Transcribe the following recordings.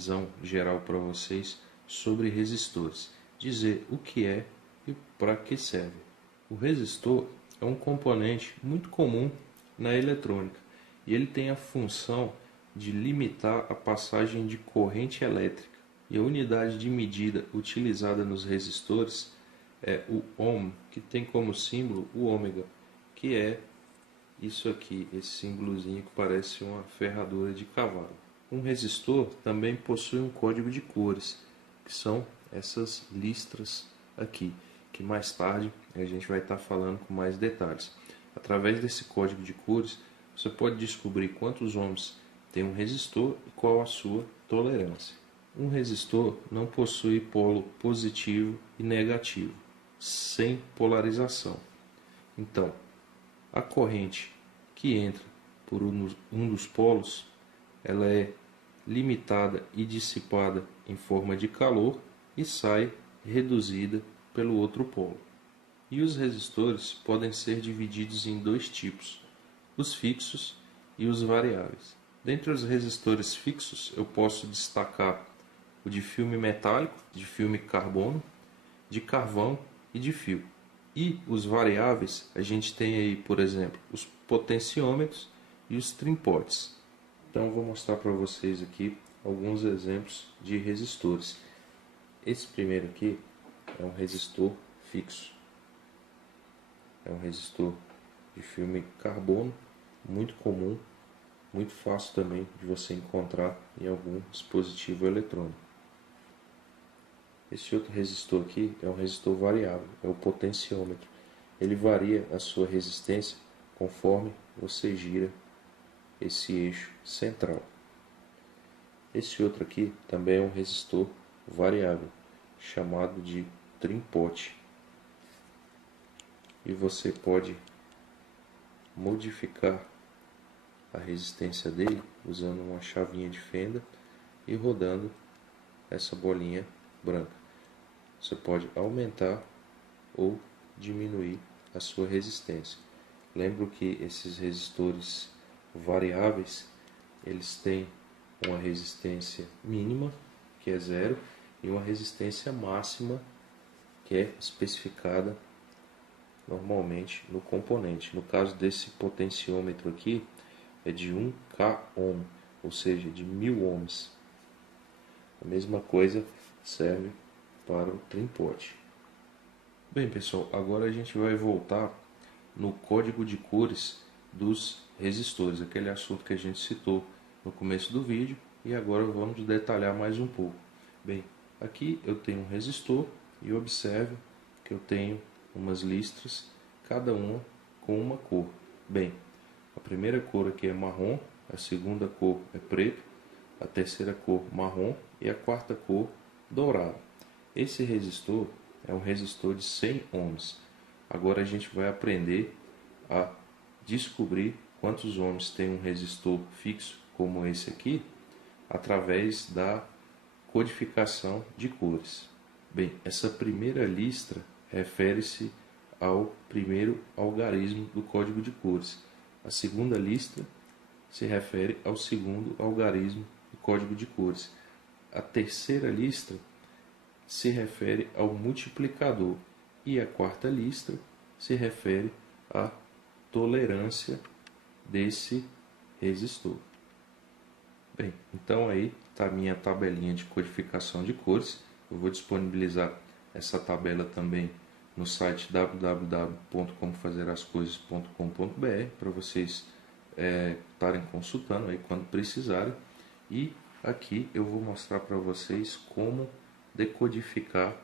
visão geral para vocês sobre resistores, dizer o que é e para que serve. O resistor é um componente muito comum na eletrônica e ele tem a função de limitar a passagem de corrente elétrica. E a unidade de medida utilizada nos resistores é o ohm, que tem como símbolo o ômega, que é isso aqui, esse símbolozinho que parece uma ferradura de cavalo. Um resistor também possui um código de cores, que são essas listras aqui, que mais tarde a gente vai estar falando com mais detalhes. Através desse código de cores, você pode descobrir quantos ohms tem um resistor e qual a sua tolerância. Um resistor não possui polo positivo e negativo, sem polarização. Então, a corrente que entra por um dos polos, ela é limitada e dissipada em forma de calor e sai reduzida pelo outro polo. E os resistores podem ser divididos em dois tipos, os fixos e os variáveis. Dentre os resistores fixos, eu posso destacar o de filme metálico, de filme carbono, de carvão e de fio. E os variáveis, a gente tem aí, por exemplo, os potenciômetros e os trimpotes. Então eu vou mostrar para vocês aqui alguns exemplos de resistores. Esse primeiro aqui é um resistor fixo. É um resistor de filme carbono, muito comum, muito fácil também de você encontrar em algum dispositivo eletrônico. Esse outro resistor aqui é um resistor variável, é o potenciômetro. Ele varia a sua resistência conforme você gira esse eixo central. Esse outro aqui também é um resistor variável, chamado de trimpote. E você pode modificar a resistência dele usando uma chavinha de fenda e rodando essa bolinha branca. Você pode aumentar ou diminuir a sua resistência. Lembro que esses resistores variáveis, eles têm uma resistência mínima, que é 0, e uma resistência máxima, que é especificada normalmente no componente. No caso desse potenciômetro aqui, é de 1K ohm, ou seja, de 1000 ohms. A mesma coisa serve para o trimpote. Bem, pessoal, agora a gente vai voltar no código de cores dos resistores, aquele assunto que a gente citou no começo do vídeo, e agora vamos detalhar mais um pouco. Bem, aqui eu tenho um resistor e observe que eu tenho umas listras, cada uma com uma cor. Bem, a primeira cor aqui é marrom, a segunda cor é preto, a terceira cor marrom e a quarta cor dourado. Esse resistor é um resistor de 100 ohms. Agora a gente vai aprender a descobrir quantos ohms tem um resistor fixo como esse aqui, através da codificação de cores. Bem, essa primeira listra refere-se ao primeiro algarismo do código de cores. A segunda listra se refere ao segundo algarismo do código de cores. A terceira listra se refere ao multiplicador e a quarta listra se refere à tolerância desse resistor. Bem, então aí está a minha tabelinha de codificação de cores. Eu vou disponibilizar essa tabela também no site www.comofazerascoisas.com.br para vocês estarem consultando aí quando precisarem. E aqui eu vou mostrar para vocês como decodificar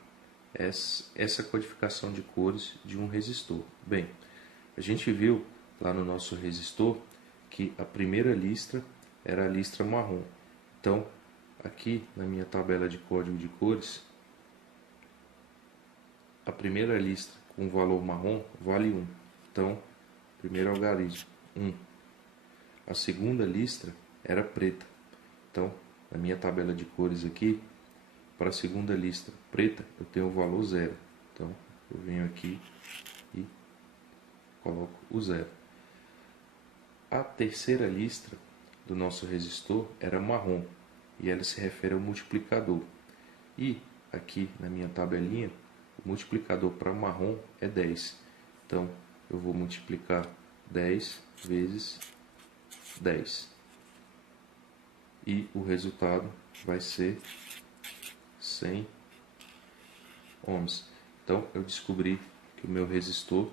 essa codificação de cores de um resistor. Bem, a gente viu lá no nosso resistor que a primeira listra era a listra marrom. Então, aqui na minha tabela de código de cores, a primeira listra com o valor marrom vale 1. Então, primeiro algarismo, 1. A segunda listra era preta. Então, na minha tabela de cores aqui, para a segunda listra preta, eu tenho o valor 0. Então, eu venho aqui e coloco o 0. A terceira listra do nosso resistor era marrom. e ela se refere ao multiplicador. E aqui na minha tabelinha, o multiplicador para marrom é 10. Então, eu vou multiplicar 10 vezes 10. E o resultado vai ser 100 ohms. Então, eu descobri que o meu resistor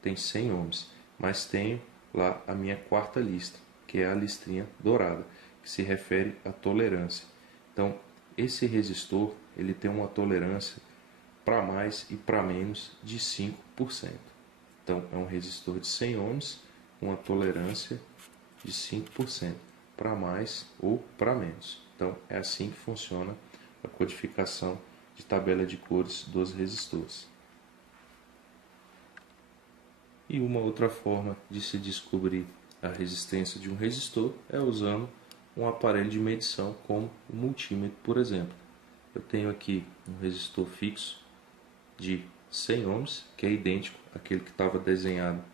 tem 100 ohms. Mas tenho lá a minha quarta lista, que é a listrinha dourada, que se refere à tolerância. Então, esse resistor ele tem uma tolerância para mais e para menos de 5%. Então, é um resistor de 100 ohms com uma tolerância de 5%, para mais ou para menos. Então, é assim que funciona a codificação de tabela de cores dos resistores. E uma outra forma de se descobrir a resistência de um resistor é usando um aparelho de medição como o multímetro, por exemplo. Eu tenho aqui um resistor fixo de 100 ohms, que é idêntico àquele que estava desenhado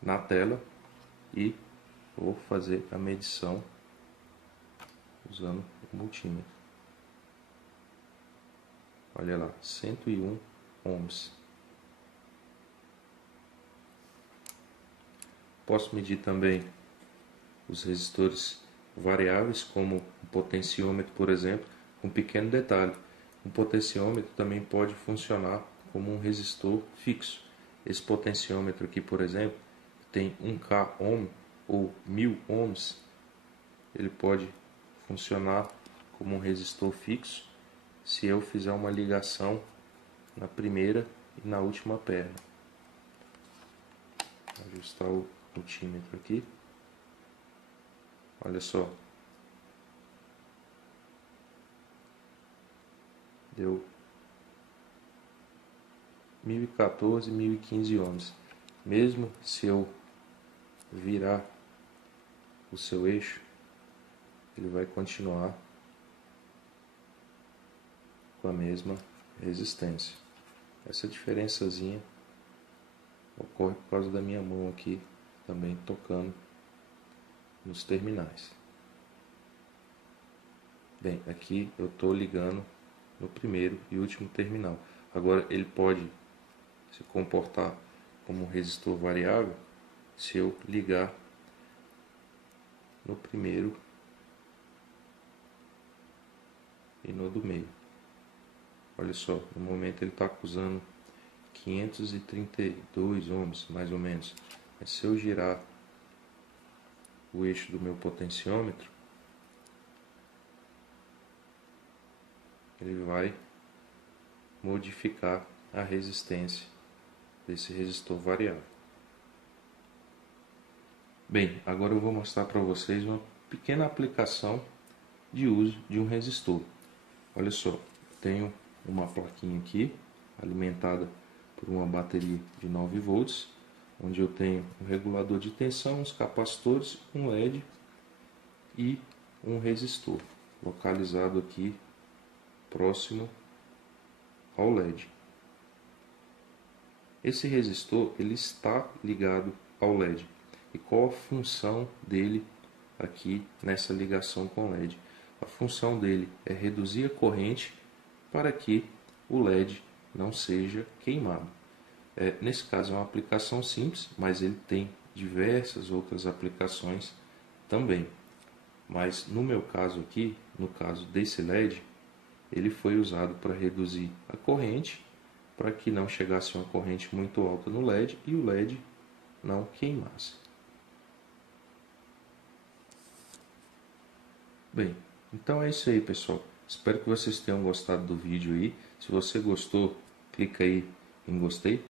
na tela, e vou fazer a medição usando o multímetro. Olha lá, 101 ohms. Posso medir também os resistores variáveis, como o potenciômetro, por exemplo, com um pequeno detalhe. Um potenciômetro também pode funcionar como um resistor fixo. Esse potenciômetro aqui, por exemplo, tem 1K ohm ou 1000 ohms, ele pode funcionar como um resistor fixo se eu fizer uma ligação na primeira e na última perna. Vou ajustar o multímetro aqui. Olha só. Deu 1014, 1015 ohms. Mesmo se eu virar o seu eixo, ele vai continuar com a mesma resistência. Essa diferençazinha ocorre por causa da minha mão aqui, também tocando nos terminais. Bem, aqui eu estou ligando no primeiro e último terminal. Agora ele pode se comportar como um resistor variável se eu ligar no primeiro e no do meio. Olha só, no momento ele está acusando 532 ohms, mais ou menos. Mas se eu girar o eixo do meu potenciômetro, ele vai modificar a resistência desse resistor variável. Bem, agora eu vou mostrar para vocês uma pequena aplicação de uso de um resistor. Olha só, tenho uma plaquinha aqui alimentada por uma bateria de 9 volts, onde eu tenho um regulador de tensão, uns capacitores, um LED e um resistor localizado aqui próximo ao LED. Esse resistor ele está ligado ao LED. E qual a função dele aqui nessa ligação com o LED? A função dele é reduzir a corrente para que o LED não seja queimado. Nesse caso é uma aplicação simples, mas ele tem diversas outras aplicações também. Mas no meu caso aqui, no caso desse LED, ele foi usado para reduzir a corrente, para que não chegasse uma corrente muito alta no LED e o LED não queimasse. Bem, então é isso aí, pessoal. Espero que vocês tenham gostado do vídeo aí. Se você gostou, clica aí em gostei.